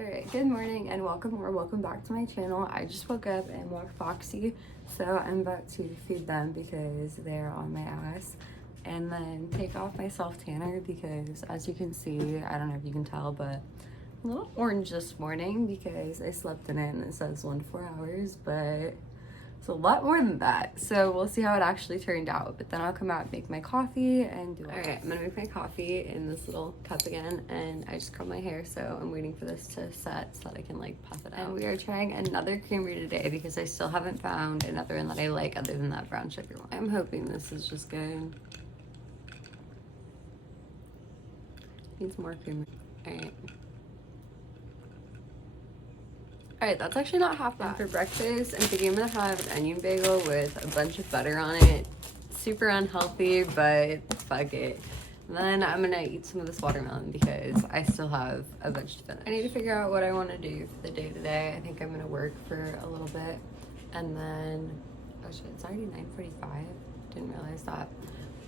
Alright, good morning and welcome back to my channel. I just woke up and walked Foxy, so I'm about to feed them because they're on my ass, and then take off my self tanner because, as you can see, I don't know if you can tell, but I'm a little orange this morning because I slept in it and it says 1 to 4 hours, but it's a lot more than that. So we'll see how it actually turned out. But then I'll come out and make my coffee and do all right, I'm gonna make my coffee in this little cup again, and I just curled my hair, so I'm waiting for this to set so that I can like puff it out. And we are trying another creamery today because I still haven't found another one that I like other than that brown sugar one. I'm hoping this is just good. Needs more creamery. Alright. Alright, that's actually not half bad. For breakfast, I'm thinking I'm gonna have an onion bagel with a bunch of butter on it. Super unhealthy, but fuck it. And then I'm gonna eat some of this watermelon because I still have a bunch to finish. I need to figure out what I want to do for the day today. I think I'm gonna work for a little bit, and then, oh shit, it's already 9:45. Didn't realize that.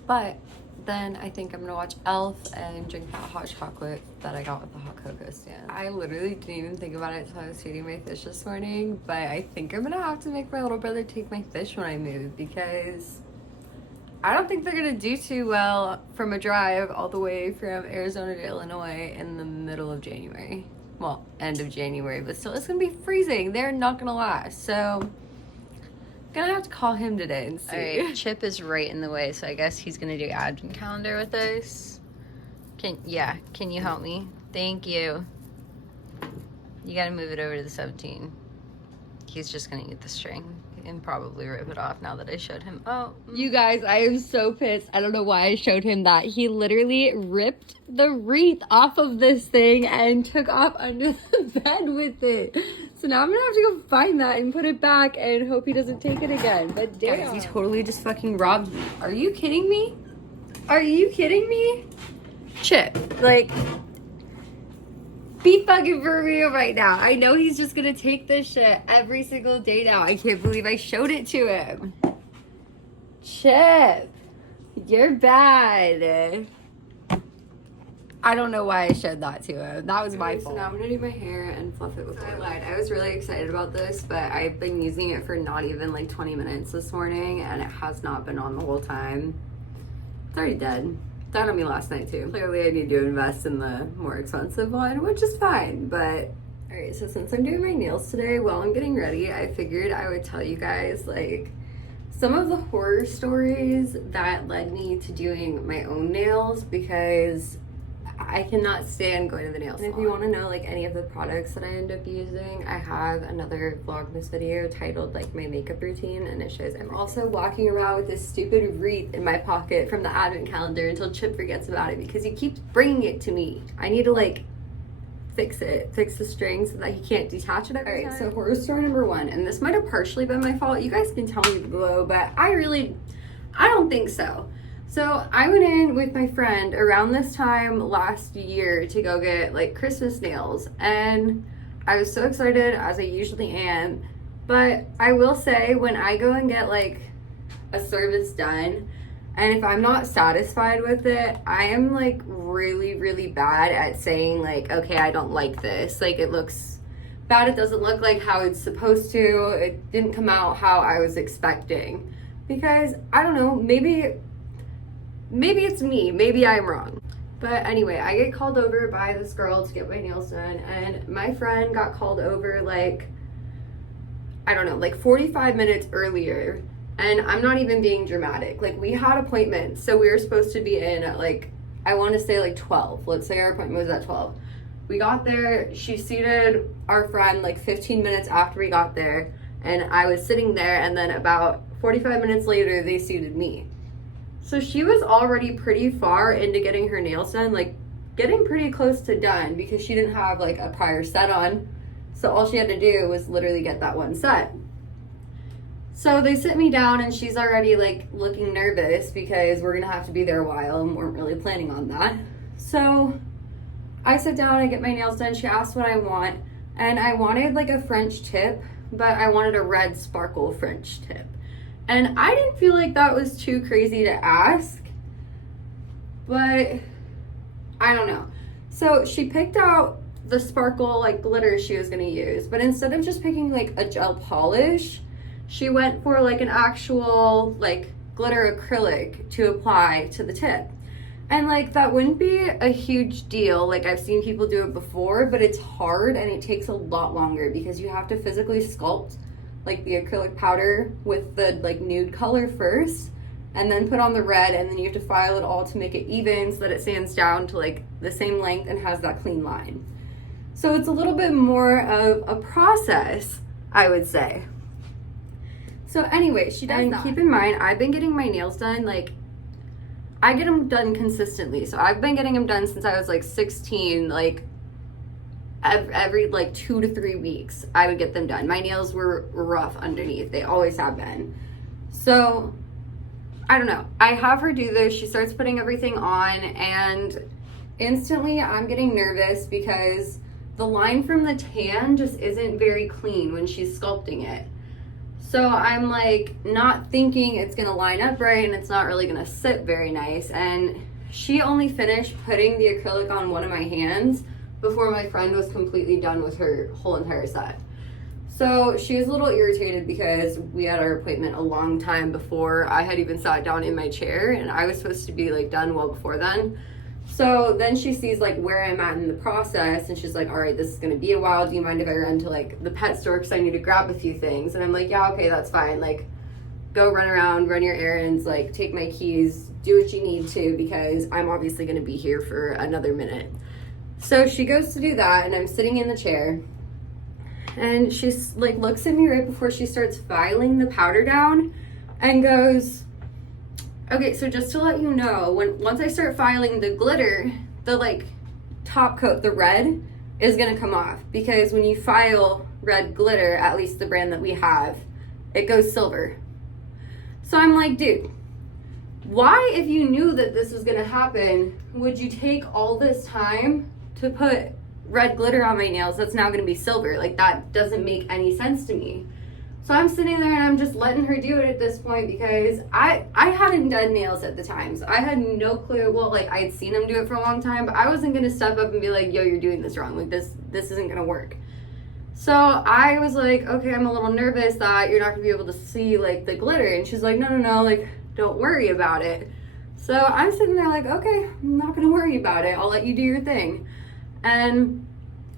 But then I think I'm gonna watch Elf and drink that hot chocolate that I got with the hot cocoa stand. I literally didn't even think about it until I was feeding my fish this morning, but I think I'm gonna have to make my little brother take my fish when I move because I don't think they're gonna do too well from a drive all the way from Arizona to Illinois in the middle of January. Well, end of January, but still, it's gonna be freezing. They're not gonna last, so gonna have to call him today and see. All right, Chip is right in the way, so I guess he's gonna do advent calendar with us. Can you help me? Thank you. You gotta move it over to the 17. He's just gonna eat the string and probably rip it off now that I showed him. Oh, you guys, I am so pissed. I don't know why I showed him that. He literally ripped the wreath off of this thing and took off under the bed with it. So now I'm gonna have to go find that and put it back and hope he doesn't take it again. But damn, guys, he totally just fucking robbed me. Are you kidding me? Are you kidding me? Chip, like, be fucking for real right now. I know he's just gonna take this shit every single day now. I can't believe I showed it to him. Chip, you're bad. I don't know why I showed that to him. That was my fault. So now I'm gonna do my hair and fluff it with oil. I lied. I was really excited about this, but I've been using it for not even like 20 minutes this morning, and it has not been on the whole time. It's already dead. Died on me last night too. Clearly I need to invest in the more expensive one, which is fine, but alright, so since I'm doing my nails today while I'm getting ready, I figured I would tell you guys like some of the horror stories that led me to doing my own nails because I cannot stand going to the nail salon. And if you want to know like any of the products that I end up using, I have another Vlogmas video titled like my makeup routine, and it shows everything. I'm also walking around with this stupid wreath in my pocket from the advent calendar until Chip forgets about it because he keeps bringing it to me. I need to like fix the string so that he can't detach it every time. So horror story number 1, and this might have partially been my fault. You guys can tell me below, but I don't think so. So I went in with my friend around this time last year to go get like Christmas nails, and I was so excited, as I usually am, but I will say when I go and get like a service done, and if I'm not satisfied with it, I am like really, really bad at saying like, okay, I don't like this. Like, it looks bad, it doesn't look like how it's supposed to, it didn't come out how I was expecting. Because, I don't know, maybe it's me, maybe I'm wrong. But anyway, I get called over by this girl to get my nails done, and my friend got called over like, I don't know, like 45 minutes earlier, and I'm not even being dramatic. Like, we had appointments, so we were supposed to be in at like, I want to say like 12. Let's say our appointment was at 12. We got there, she seated our friend like 15 minutes after we got there, and I was sitting there, and then about 45 minutes later, they seated me. So she was already pretty far into getting her nails done, like getting pretty close to done because she didn't have like a prior set on. So all she had to do was literally get that one set. So they sit me down and she's already like looking nervous because we're gonna have to be there a while and weren't really planning on that. So I sit down, I get my nails done, she asked what I want, and I wanted like a French tip, but I wanted a red sparkle French tip. And I didn't feel like that was too crazy to ask, but I don't know. So she picked out the sparkle like glitter she was gonna use, but instead of just picking like a gel polish, she went for like an actual like glitter acrylic to apply to the tip. And like that wouldn't be a huge deal, like I've seen people do it before, but it's hard and it takes a lot longer because you have to physically sculpt like the acrylic powder with the like nude color first, and then put on the red, and then you have to file it all to make it even so that it sands down to like the same length and has that clean line. So it's a little bit more of a process, I would say. So anyway, she does that. Keep in mind, I've been getting my nails done, like, I get them done consistently. So I've been getting them done since I was like 16, like every like 2 to 3 weeks, I would get them done. My nails were rough underneath. They always have been. So I don't know. I have her do this. She starts putting everything on, and instantly I'm getting nervous because the line from the tan just isn't very clean when she's sculpting it. So I'm like not thinking it's gonna line up right, and it's not really gonna sit very nice. And she only finished putting the acrylic on one of my hands before my friend was completely done with her whole entire set. So she was a little irritated because we had our appointment a long time before I had even sat down in my chair, and I was supposed to be like done well before then. So then she sees like where I'm at in the process, and she's like, all right, this is gonna be a while. Do you mind if I run to like the pet store because I need to grab a few things? And I'm like, yeah, okay, that's fine. Like, go run around, run your errands, like take my keys, do what you need to, because I'm obviously gonna be here for another minute. So she goes to do that, and I'm sitting in the chair, and she's like looks at me right before she starts filing the powder down and goes, okay, so just to let you know, once I start filing the glitter, the like top coat, the red, is gonna come off, because when you file red glitter, at least the brand that we have, it goes silver. So I'm like, dude, why, if you knew that this was gonna happen, would you take all this time to put red glitter on my nails that's now gonna be silver? Like, that doesn't make any sense to me. So I'm sitting there and I'm just letting her do it at this point, because I hadn't done nails at the time. So I had no clue. Well, like, I had seen them do it for a long time, but I wasn't gonna step up and be like, yo, you're doing this wrong. Like, this isn't gonna work. So I was like, okay, I'm a little nervous that you're not gonna be able to see like the glitter. And she's like, no, like, don't worry about it. So I'm sitting there like, okay, I'm not gonna worry about it. I'll let you do your thing. And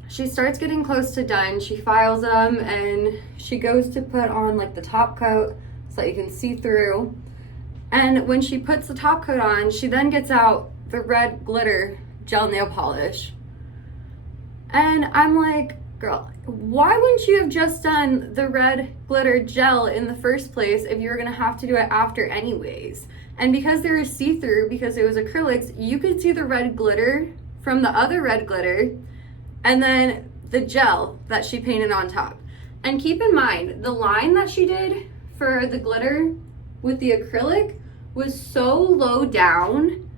she starts getting close to done. She files them, and she goes to put on like the top coat so that you can see through. And when she puts the top coat on, she then gets out the red glitter gel nail polish. And I'm like, girl, why wouldn't you have just done the red glitter gel in the first place if you were gonna have to do it after anyways? And because they were see-through, because it was acrylics, you could see the red glitter from the other red glitter, and then the gel that she painted on top. And keep in mind, the line that she did for the glitter with the acrylic was so low down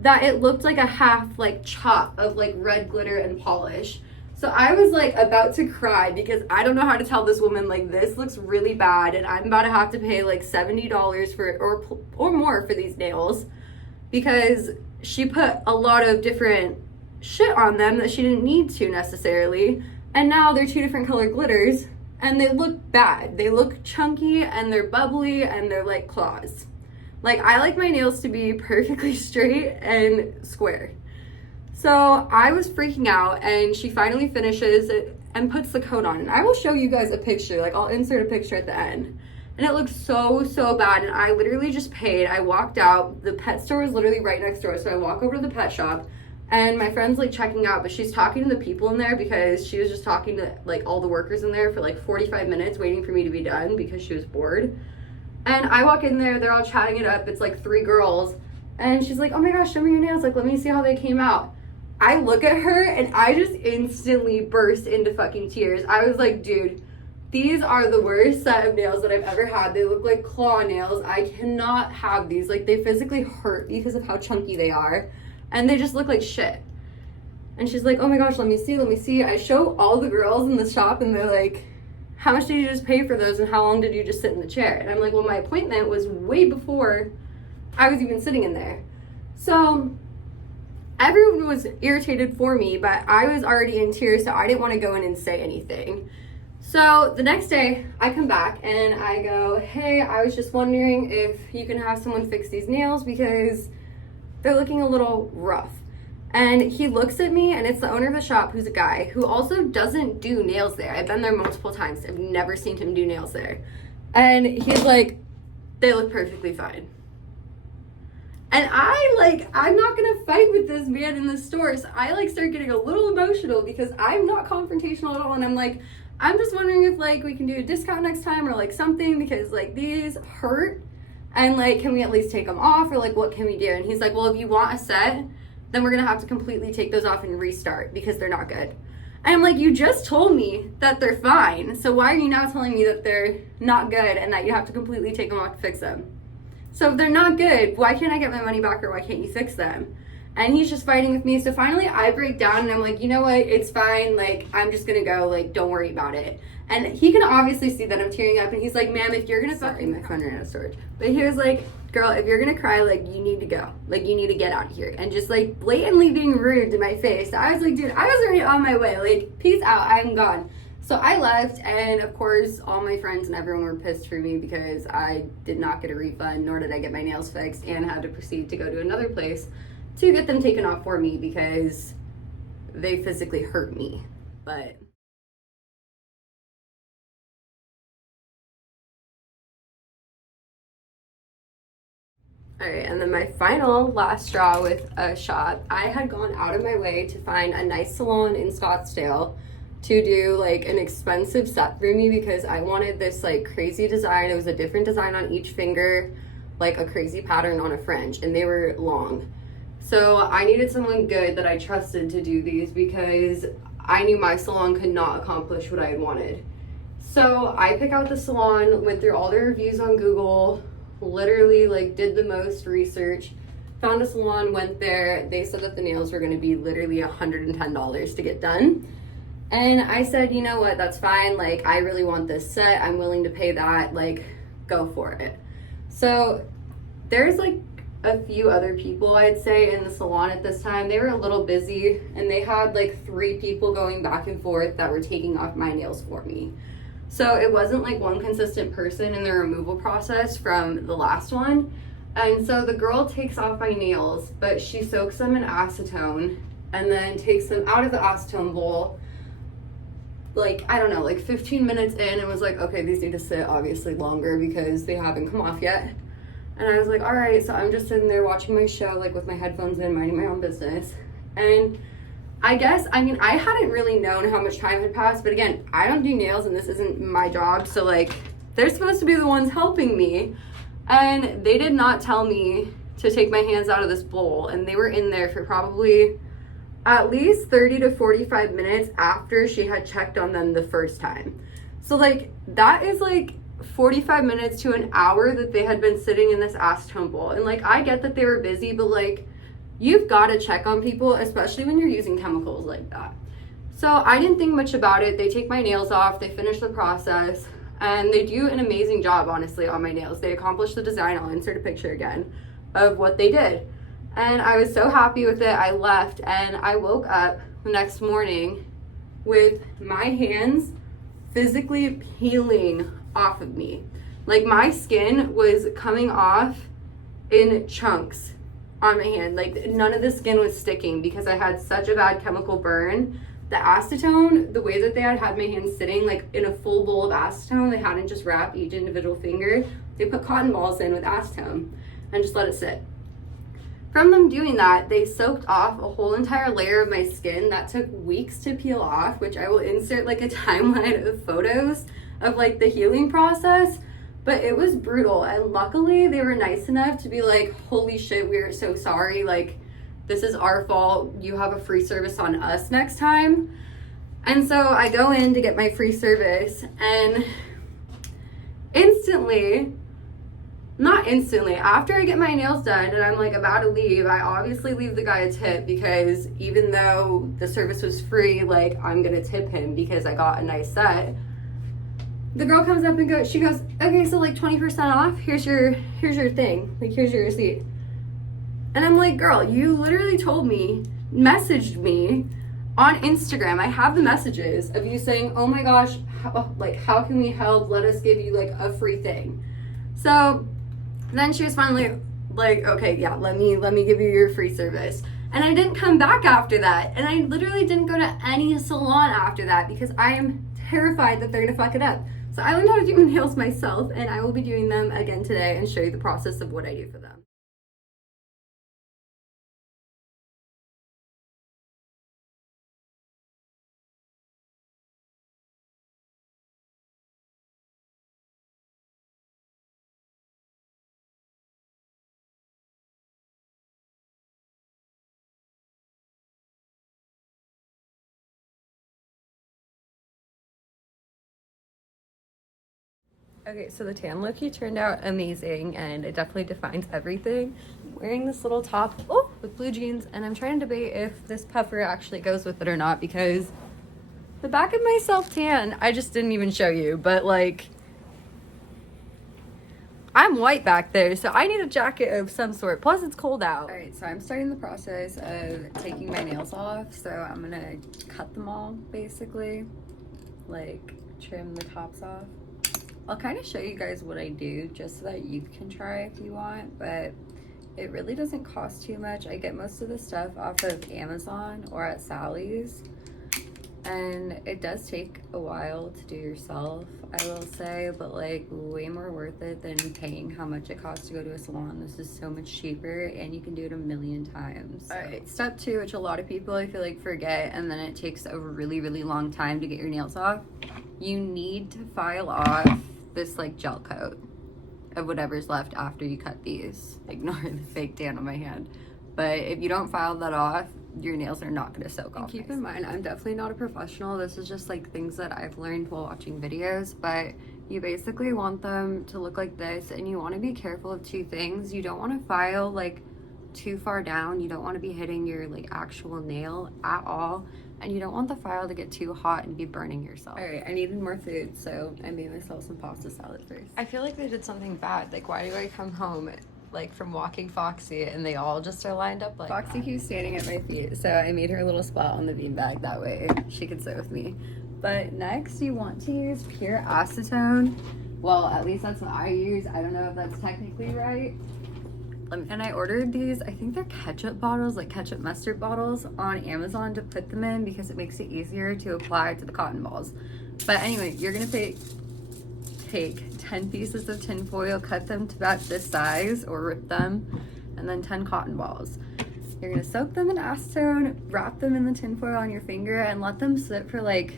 that it looked like a half like chop of like red glitter and polish. So I was like about to cry, because I don't know how to tell this woman, like, this looks really bad, and I'm about to have to pay like $70 for or more for these nails, because she put a lot of different shit on them that she didn't need to necessarily, and now they're 2 different color glitters, and they look bad. They look chunky, and they're bubbly, and they're like claws. Like, I like my nails to be perfectly straight and square. So I was freaking out, and she finally finishes it and puts the coat on. And I will show you guys a picture, like I'll insert a picture at the end. And it looks so bad, and I literally just paid. I walked out. The pet store was literally right next door, so I walk over to the pet shop, and my friend's like checking out, but she's talking to the people in there, because she was just talking to like all the workers in there for like 45 minutes waiting for me to be done because she was bored. And I walk in there, they're all chatting it up. It's like 3 girls, and she's like, oh my gosh, show me your nails. Like, let me see how they came out. I look at her, and I just instantly burst into fucking tears. I was like, dude, these are the worst set of nails that I've ever had. They look like claw nails. I cannot have these. Like, they physically hurt because of how chunky they are, and they just look like shit. And she's like, oh my gosh, let me see. I show all the girls in the shop, and they're like, how much did you just pay for those, and how long did you just sit in the chair? And I'm like, well, my appointment was way before I was even sitting in there. So everyone was irritated for me, but I was already in tears, so I didn't want to go in and say anything. So the next day I come back and I go, hey, I was just wondering if you can have someone fix these nails because they're looking a little rough. And he looks at me, and it's the owner of the shop, who's a guy who also doesn't do nails there. I've been there multiple times. I've never seen him do nails there. And he's like, they look perfectly fine. And I'm not gonna fight with this man in the store. So I start getting a little emotional because I'm not confrontational at all. And I'm like, I'm just wondering if we can do a discount next time or something, because these hurt. And can we at least take them off, or what can we do? And he's like, well, if you want a set, then we're gonna have to completely take those off and restart because they're not good. And I'm like, you just told me that they're fine, so why are you now telling me that they're not good and that you have to completely take them off to fix them? So if they're not good, why can't I get my money back, or why can't you fix them? And he's just fighting with me. So finally I break down and I'm like, you know what, it's fine, I'm just gonna go, don't worry about it. And he can obviously see that I'm tearing up, and he's like, ma'am, if you're gonna fucking, my phone ran out of storage. But he was like, girl, if you're gonna cry, you need to go. You need to get out of here. And just blatantly being rude to my face. I was like, dude, I was already on my way. Peace out, I'm gone. So I left, and of course, all my friends and everyone were pissed for me because I did not get a refund, nor did I get my nails fixed, and had to proceed to go to another place to get them taken off for me because they physically hurt me. But alright, and then my last straw with a shop, I had gone out of my way to find a nice salon in Scottsdale to do an expensive set for me because I wanted this crazy design. It was a different design on each finger, a crazy pattern on a fringe, and they were long. So I needed someone good that I trusted to do these because I knew my salon could not accomplish what I had wanted. So I pick out the salon, went through all the reviews on Google, literally did the most research, found a salon, went there. They said that the nails were going to be literally $110 to get done. And I said, you know what, that's fine. I really want this set. I'm willing to pay that. Go for it. So there's a few other people, I'd say, in the salon at this time. They were a little busy, and they had 3 people going back and forth that were taking off my nails for me. So it wasn't one consistent person in the removal process from the last one. And so the girl takes off my nails, but she soaks them in acetone and then takes them out of the acetone bowl, I don't know, 15 minutes in, and was like, okay, these need to sit obviously longer because they haven't come off yet. And I was like, all right. So I'm just sitting there watching my show, with my headphones in, minding my own business. And I hadn't really known how much time had passed, but again, I don't do nails and this isn't my job. So they're supposed to be the ones helping me. And they did not tell me to take my hands out of this bowl. And they were in there for probably at least 30 to 45 minutes after she had checked on them the first time. So that is 45 minutes to an hour that they had been sitting in this acetone bowl. And I get that they were busy, but you've got to check on people, especially when you're using chemicals like that. So I didn't think much about it. They take my nails off, they finish the process, and they do an amazing job, honestly, on my nails. They accomplish the design. I'll insert a picture again of what they did. And I was so happy with it. I left, and I woke up the next morning with my hands physically peeling off of me. My skin was coming off in chunks on my hand. None of the skin was sticking because I had such a bad chemical burn. The acetone, the way that they had my hands sitting in a full bowl of acetone, they hadn't just wrapped each individual finger. They put cotton balls in with acetone and just let it sit. From them doing that, they soaked off a whole entire layer of my skin that took weeks to peel off, which I will insert a timeline of photos of the healing process. But it was brutal, and luckily they were nice enough to be holy shit, we're so sorry, this is our fault, you have a free service on us next time. And so I go in to get my free service, and not instantly, after I get my nails done and I'm about to leave, I obviously leave the guy a tip because even though the service was free, I'm gonna tip him because I got a nice set. The girl comes up and she goes, okay, so 20% off, here's your thing, here's your receipt. And I'm like, girl, you literally told me, messaged me on Instagram. I have the messages of you saying, oh my gosh, how can we help? Let us give you like a free thing. So then she was finally like, okay, yeah, let me give you your free service. And I didn't come back after that. And I literally didn't go to any salon after that because I am terrified that they're gonna fuck it up. So I learned how to do my nails myself, and I will be doing them again today and show you the process of what I do for them. Okay, so the tan look turned out amazing, and it definitely defines everything. I'm wearing this little top with blue jeans, and I'm trying to debate if this puffer actually goes with it or not, because the back of my self tan, I just didn't even show you, but like, I'm white back there, so I need a jacket of some sort. Plus, it's cold out. All right, so I'm starting the process of taking my nails off. So I'm gonna cut them all, basically, like trim the tops off. I'll kind of show you guys what I do just so that you can try if you want, but it really doesn't cost too much. I get most of the stuff off of Amazon or at Sally's, and it does take a while to do yourself, I will say, but like way more worth it than paying how much it costs to go to a salon. This is so much cheaper, and you can do it a million times. All right, step 2, which a lot of people I feel like forget, and then it takes a really long time to get your nails off. You need to file off this like gel coat of whatever's left after you cut these. Ignore the fake tan on my hand, but if you don't file that off, your nails are not going to soak off. Keep in mind, I'm definitely not a professional. This is just like things that I've learned while watching videos, but you basically want them to look like this, and you want to be careful of 2 things. You don't want to file like too far down. You don't want to be hitting your like actual nail at all, and you don't want the file to get too hot and be burning yourself. All right, I needed more food, so I made myself some pasta salad first. I feel like they did something bad. Like, why do I come home like from walking Foxy and they all just are lined up like Foxy keeps standing at my feet, so I made her a little spot on the beanbag, that way she could sit with me. But next, you want to use pure acetone. Well, at least that's what I use. I don't know if that's technically right. And I ordered these, I think they're ketchup bottles, like ketchup mustard bottles, on Amazon to put them in because it makes it easier to apply to the cotton balls. But anyway, you're gonna take 10 pieces of tin foil, cut them to about this size or rip them, and then 10 cotton balls. You're gonna soak them in acetone, wrap them in the tin foil on your finger, and let them sit for like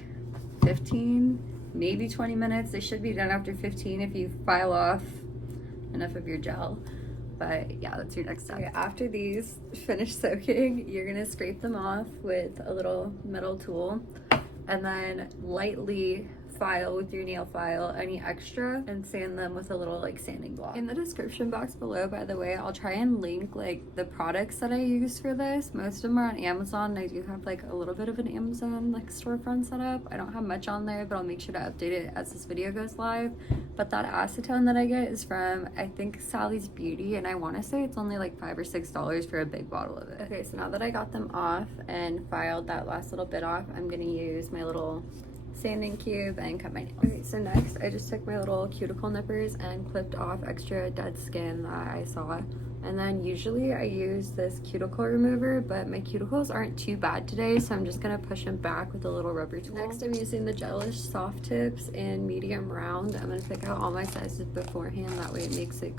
15, maybe 20 minutes. They should be done after 15 if you file off enough of your gel. But yeah, that's your next step. Okay, after these finish soaking, you're gonna scrape them off with a little metal tool, and then lightly file with your nail file any extra and sand them with a little like sanding block. In the description box below, by the way, I'll try and link like the products that I use for this. Most of them are on Amazon, and I do have like a little bit of an Amazon like storefront set up. I don't have much on there, but I'll make sure to update it as this video goes live. But that acetone that I get is from, I think, Sally's Beauty, and I want to say it's only like $5 or $6 for a big bottle of it. Okay, so now that I got them off and filed that last little bit off, I'm gonna use my little sanding cube and cut my nails. Okay, so next I just took my little cuticle nippers and clipped off extra dead skin that I saw. And then usually I use this cuticle remover, but my cuticles aren't too bad today, so I'm just gonna push them back with a little rubber tool. Next, I'm using the gelish soft tips in medium round. I'm gonna pick out all my sizes beforehand, that way it makes it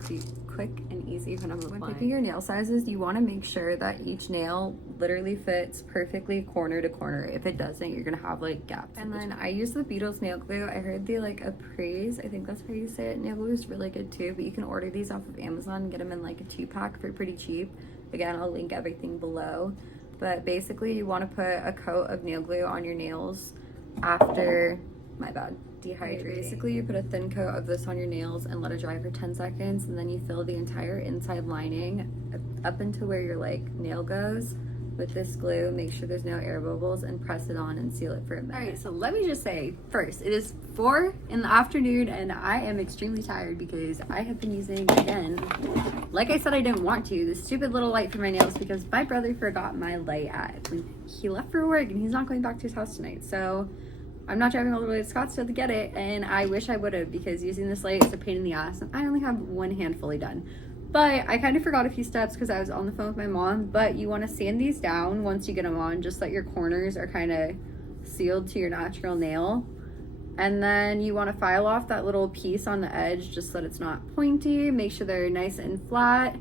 quick and easy when I'm applying. When picking your nail sizes, you wanna make sure that each nail literally fits perfectly corner to corner. If it doesn't, you're gonna have like gaps. And then I use the Beetles nail glue. I heard they like appraise, I think that's how you say it. Nail glue is really good too, but you can order these off of Amazon and get them in like a 2-pack for pretty cheap. Again, I'll link everything below. But basically you want to put a coat of nail glue on your nails after, dehydrating. Basically you put a thin coat of this on your nails and let it dry for 10 seconds, and then you fill the entire inside lining up into where your like nail goes, with this glue. Make sure there's no air bubbles and press it on and seal it for a minute. All right, so let me just say first, it is 4 in the afternoon and I am extremely tired because I have been using, again, like I said I didn't want to, this stupid little light for my nails because my brother forgot my light when he left for work and he's not going back to his house tonight. So I'm not driving all the way to Scottsdale to get it, and I wish I would have because using this light is a pain in the ass and I only have one hand fully done. But I kind of forgot a few steps because I was on the phone with my mom. But you want to sand these down once you get them on, just that your corners are kind of sealed to your natural nail. And then you want to file off that little piece on the edge just so that it's not pointy. Make sure they're nice and flat.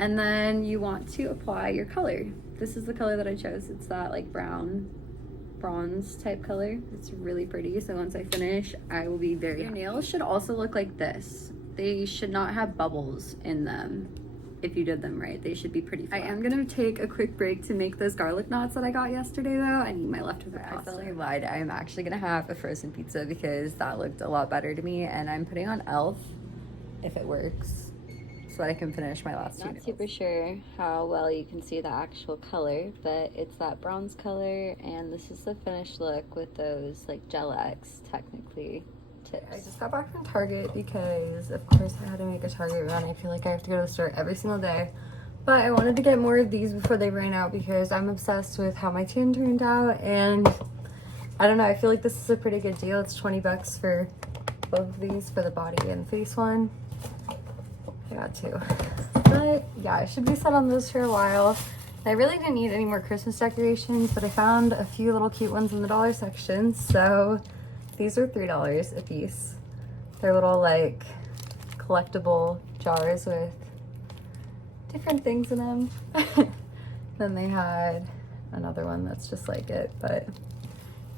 And then you want to apply your color. This is the color that I chose. It's that like brown bronze type color. It's really pretty. So once I finish, I will be very happy. Your nails should also look like this. They should not have bubbles in them. If you did them right, they should be pretty flat. I am gonna take a quick break to make those garlic knots that I got yesterday though. I need my leftover pasta. I feel like I lied. I'm actually gonna have a frozen pizza because that looked a lot better to me, and I'm putting on e.l.f. if it works so that I can finish my last two nails. Not super sure how well you can see the actual color, but it's that bronze color, and this is the finished look with those like Gel X technically. I just got back from Target because of course I had to make a Target run. I feel like I have to go to the store every single day, but I wanted to get more of these before they ran out because I'm obsessed with how my tan turned out, and I don't know, I feel like this is a pretty good deal. It's 20 bucks for both of these, for the body and face one. I got two, but yeah, I should be set on those for a while. I really didn't need any more Christmas decorations, but I found a few little cute ones in the dollar section, so these are $3 a piece. They're little like collectible jars with different things in them. Then they had another one that's just like it, but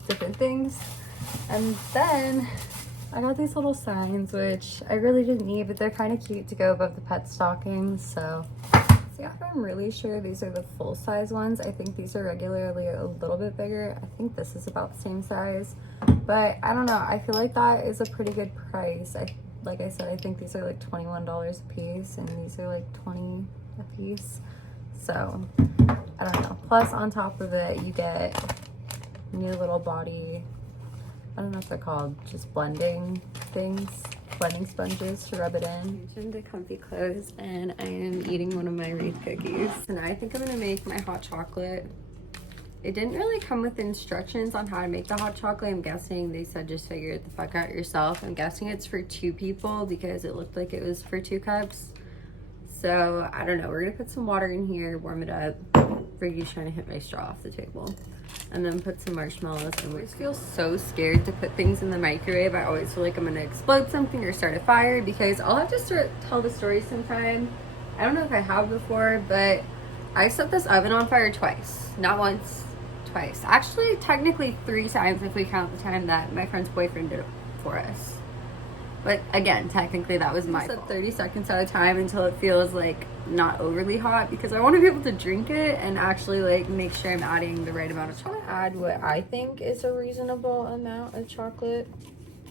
different things. And then I got these little signs, which I really didn't need, but they're kind of cute to go above the pet stockings. So yeah, I'm really sure these are the full size ones. I think these are regularly a little bit bigger. I think this is about the same size, but I don't know. I feel like that is a pretty good price. Like I said, I think these are like $21 a piece, and these are like 20 a piece. So I don't know. Plus on top of it, you get new little body, I don't know what they're called, just blending things. Blending sponges to rub it in. I'm into comfy clothes and I am eating one of my wreath cookies. And I think I'm gonna make my hot chocolate. It didn't really come with instructions on how to make the hot chocolate. I'm guessing they said just figure it the fuck out yourself. I'm guessing it's for 2 people because it looked like it was for 2 cups. So I don't know, we're gonna put some water in here, warm it up. Ricky's trying to hit my straw off the table. And then put some marshmallows. I always feel so scared to put things in the microwave. I always feel like I'm gonna explode something or start a fire because I'll have to tell the story sometime. I don't know if I have before, but I set this oven on fire twice. Not once, twice. Actually, technically 3 times if we count the time that my friend's boyfriend did it for us. But again, technically that was my fault. 30 seconds at a time until it feels like not overly hot because I want to be able to drink it and actually like make sure I'm adding the right amount of chocolate. I'll add what I think is a reasonable amount of chocolate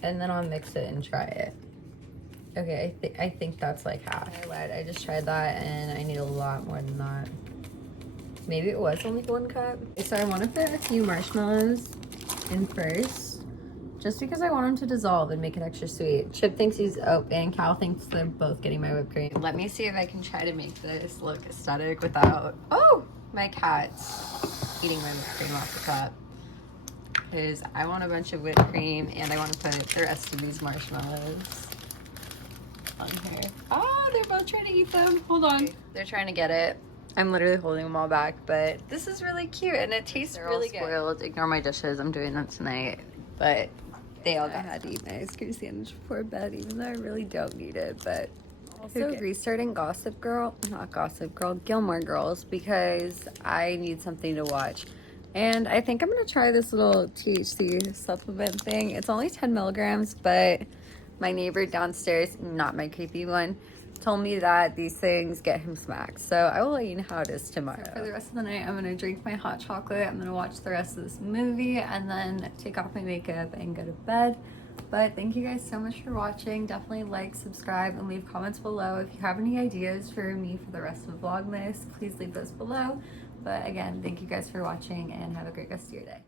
and then I'll mix it and try it. Okay, I think that's like half. I lied, I just tried that and I need a lot more than that. Maybe it was only 1 cup. So I want to put a few marshmallows in first. Just because I want them to dissolve and make it extra sweet. Chip thinks he's, and Cal thinks they're both getting my whipped cream. Let me see if I can try to make this look aesthetic without, my cat's eating my whipped cream off the cup. Because I want a bunch of whipped cream and I want to put the rest of these marshmallows on here. Oh, they're both trying to eat them. Hold on. They're trying to get it. I'm literally holding them all back, but this is really cute and it tastes really good. Spoiled. Ignore my dishes. I'm doing that tonight. But they all got to eat my ice cream sandwich before bed, even though I really don't need it. But also restarting Gilmore Girls because I need something to watch. And I think I'm gonna try this little THC supplement thing. It's only 10 milligrams, but my neighbor downstairs, not my creepy one, told me that these things get him smacked. So I will let you know how it is tomorrow. For the rest of the night, I'm gonna drink my hot chocolate. I'm gonna watch the rest of this movie and then take off my makeup and go to bed. But thank you guys so much for watching. Definitely like, subscribe, and leave comments below. If you have any ideas for me for the rest of Vlogmas, please leave those below. But again, thank you guys for watching and have a great rest of your day.